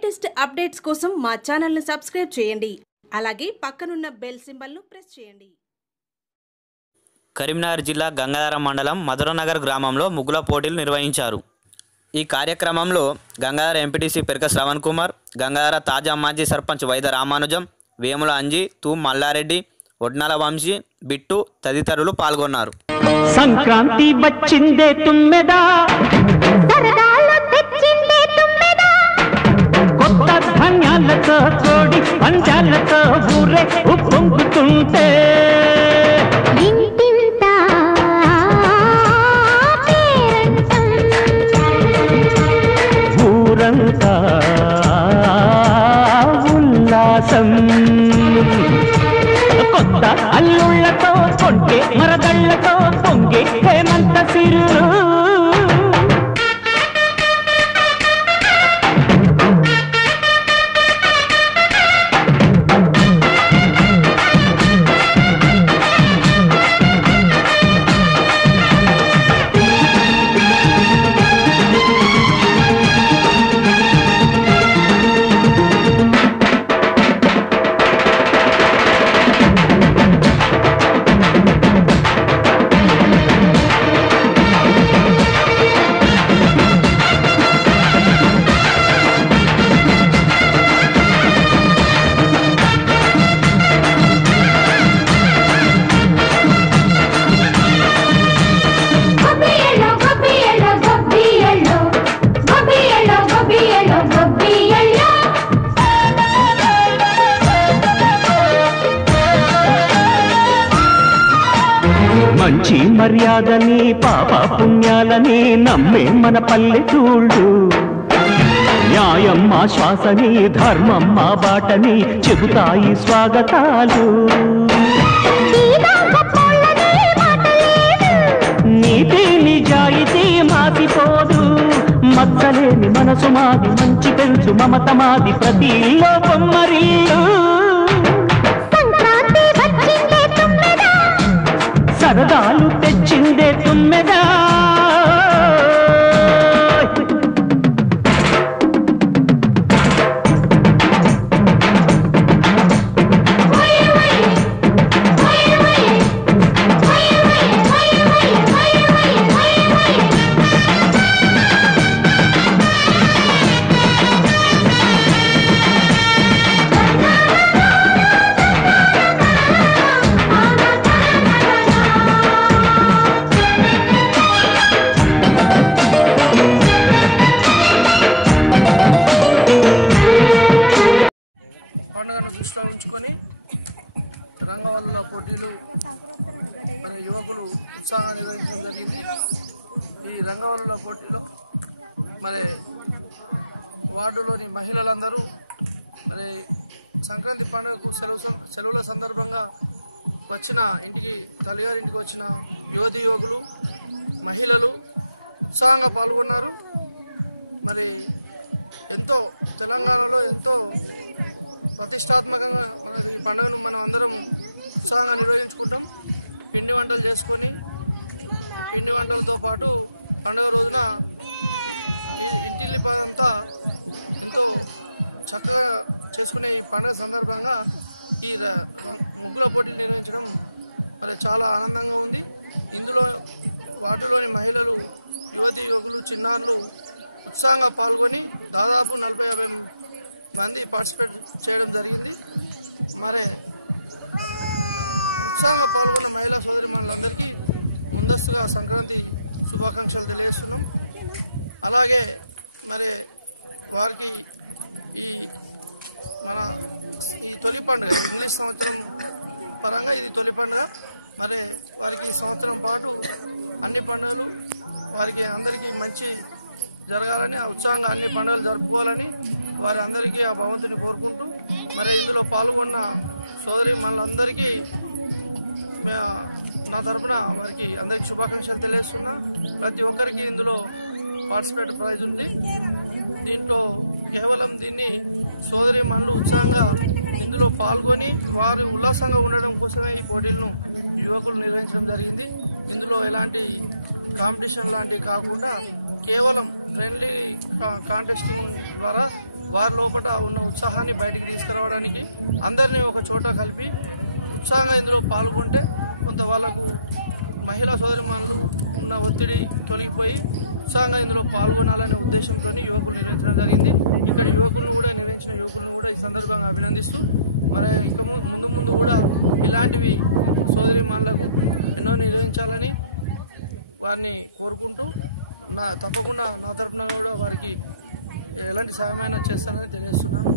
Latest updates కోసం మా channel ని సబ్స్క్రైబ్ చేయండి. అలాగే పక్కనున్న బెల్ సింబల్ ను ప్రెస్ చేయండి. కరీంనగర్ జిల్లా గంగాధర మండలం మధురనగర్ గ్రామంలో ముగ్గుల పోటీలు నిర్వహించారు. ఈ కార్యక్రమంలో గంగాధర ఎంపీటీసీ పెరక శ్రవణ్ కుమార్, గంగాధర తాజా మాజీ సర్పంచ్ వైద రామానుజం, వేముల అంజి, తూమ్ మల్లారెడ్డి, ఒడ్నాల వంశీ, బిట్టు తదితరులు పాల్గొన్నారు. సంక్రాంతి వచ్చిందే తుమ్మెదా, సరదాలు తెచ్చిందే తుమ్మెదా, కొత్త ధాన్యాలతో కోడి పంజాలతో ఊరే ఉప్పొంగుతుంటే ఇంటింతా పేరంటం, ఊరంతా ఉల్లాసం, కొత్త అల్లుళ్లతో కొంటే మరదళ్లతో పొంగే హేమంత సిరు. మంచి మర్యాదని పాప పుణ్యాలని నమ్మే మన పల్లెటూళ్ళు, న్యాయం మా శ్వాసని ధర్మం మా బాటని చెబుతాయి స్వాగతాలు. నీతి నిజాయితీ మాసిపోదు, మచ్చలేని మనసు మాది, మంచి పెంచు మమత మాది, ప్రతి లోపం మరిల్లు. సరదాలు తెచ్చిందే తుమ్మెదా, ఉంచుకొని రంగవల్లుల పోటీలు మరి యువకులు ఉత్సాహాన్ని నిర్వహించడం జరిగింది. ఈ రంగవల్లుల పోటీలో మరి వార్డులోని మహిళలందరూ మరి సంక్రాంతి పండుగకు సెలవుల సందర్భంగా వచ్చిన ఇంటికి తల్లిగారింటికి వచ్చిన యువతి యువకులు మహిళలు ఉత్సాహంగా పాల్గొన్నారు. మరి ఎంతో తెలంగాణలో ఎంతో ప్రతిష్టాత్మకంగా పండుగను మనం అందరం ఉత్సాహంగా నిర్వహించుకుంటాం. పిండి వంటలు చేసుకొని పిండి వంటలతో పాటు పండుగ రోజున ఇంటిల్లి పదంతా ఎంతో చక్కగా చేసుకునే ఈ పండుగ సందర్భంగా ఈ ముగ్గుల పోటీ నిర్వహించడం మరి చాలా ఆనందంగా ఉంది. ఇందులో వాటిలోని మహిళలు, యువతి యువకులు, చిన్నారులు ఉత్సాహంగా పాల్గొని దాదాపు 40-50 మంది పార్టిసిపేట్ చేయడం జరిగింది. మరి ఉత్సాహంగా పాల్గొన్న మహిళా సోదరిమణులందరికీ ముందస్తుగా సంక్రాంతి శుభాకాంక్షలు తెలియజేస్తున్నాం. అలాగే మరి వారికి ఈ తొలి పండుగ ఇంగ్లీష్ సంవత్సరం పరంగా ఇది తొలి పండుగ. మరి వారికి ఈ సంవత్సరం పాటు అన్ని పండుగలు వారికి అందరికీ మంచి జరగాలని, ఆ ఉత్సాహంగా అన్ని పండుగలు జరుపుకోవాలని వారి అందరికీ ఆ భగవంతుని కోరుకుంటూ మరి ఇందులో పాల్గొన్న సోదరి మనందరికీ నా తరఫున వారికి అందరికీ శుభాకాంక్షలు తెలియజేస్తున్నా. ప్రతి ఒక్కరికి ఇందులో పార్టిసిపేట్ ప్రైజ్ ఉంది. దీంట్లో కేవలం దీన్ని సోదరి మనులు ఉత్సాహంగా ఇందులో పాల్గొని వారు ఉల్లాసంగా ఉండడం కోసమే ఈ పోటీలను యువకులు నిర్వహించడం జరిగింది. ఇందులో ఎలాంటి కాంపిటీషన్ లాంటివి కాకుండా కేవలం ఫ్రెండ్లీ కాంటెస్ట్ ద్వారా వారి లోపల ఉన్న ఉత్సాహాన్ని బయటికి తీసుకురావడానికి అందరినీ ఒక చోట కలిపి ఉత్సాహంగా ఇందులో పాల్గొంటే కొంత వాళ్ళకు మహిళా సోదరిమణులు ఉన్న ఒత్తిడి తొలగిపోయి ఉత్సాహంగా ఇందులో పాల్గొనాలనే ఉద్దేశంతో యువకులు నిర్వహించడం జరిగింది. ఇక్కడ యువకులు కూడా నిర్వహించిన యువకులను కూడా ఈ సందర్భంగా అభినందిస్తూ మరి ఇంకా ముందు కూడా ఇలాంటివి సోదరిమణులకు ఎన్నో నిర్వహించాలని వారిని కోరుకుంటూ తప్పకుండా నా తరఫున కూడా వారికి ఎలాంటి సహాయమైనా చేస్తానని తెలియజేస్తున్నాను.